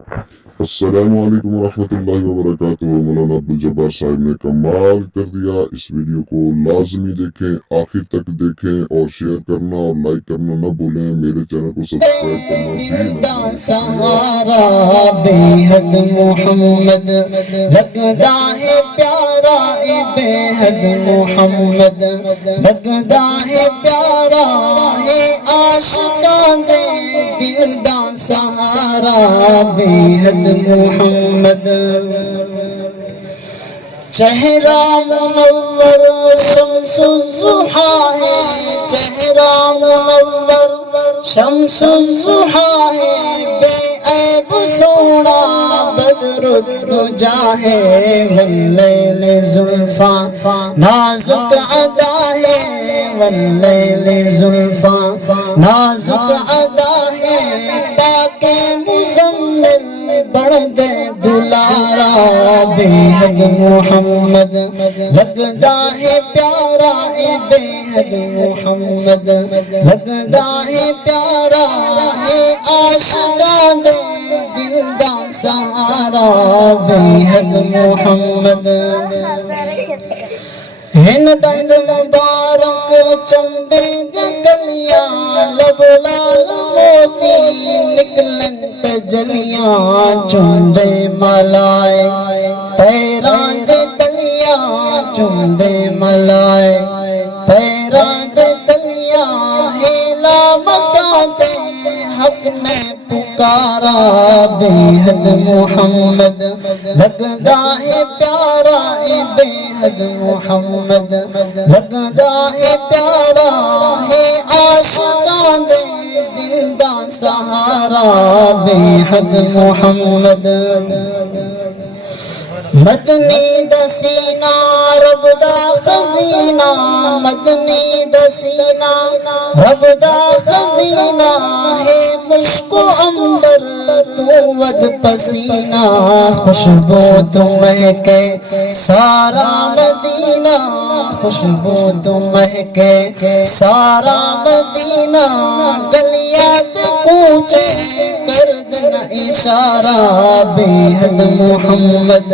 السلام علیکم ورحمۃ اللہ وبرکاتہ۔ مولانا عبدالجبار صاحب نے کمال کر دیا۔ اس ویڈیو کو لازمی دیکھیں، آخر تک دیکھیں اور شیئر کرنا اور لائک کرنا نہ بھولیں۔ میرے چینل کو سبسکرائب کرنا بھی نہ بھولیں۔ سہارا بے حد محمد لگدا ہے پیارا، بے حد محمد لگدا ہے پیارا ہے، عاشقاں دے دل دا سہارا بے حد محمد۔ چہرہ منور شمس الضحیٰ ہے، چہرہ منور شمس الضحیٰ ہے، بے عیب سونا بدر الدجا ہے، واللیل زلفاں نازک ادا ہے، واللیل زلفاں نازک ادا ہے، پاک مزمل بڑھ دے دلارا بے حد محمد لگدا ہے پیارا، بے حد محمد لگدا ہے پیارا ہے، عاشقاں دے دل دا سہارا بے حد محمد۔ ہن دند مبارک چمبے جگلیاں، لب لال موتی نکلن تجلیاں، چوندے ملائے پیراں دے تلیاں، چوندے ملائے پیراں دے تلیاں، ہیلا مکاں تے حق نے پکارا بے حد محمد لگدا ہے پیارا، بے حد محمد لگدا ہے پیارا ہے، عاشقاں دے دل دا سہارا بے حد محمد۔ مدنی دسینہ رب دا خزینہ، مدنی دسینہ رب دا خزینہ ہے، مشک و عنبر تو ود پسینہ، خوشبو تو مہکے سارا مدینہ، خوشبو تو مہکے سارا مدینہ، گلیاں تے کوچے کر دن اشارہ بے حد محمد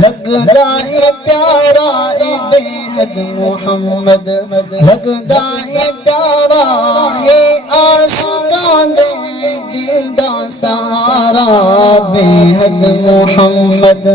لگدا ہے پیارا، بے حد محمد لگدا ہے پیارا ہے، عاشقاں دے دل دا سہارا بے حد محمد۔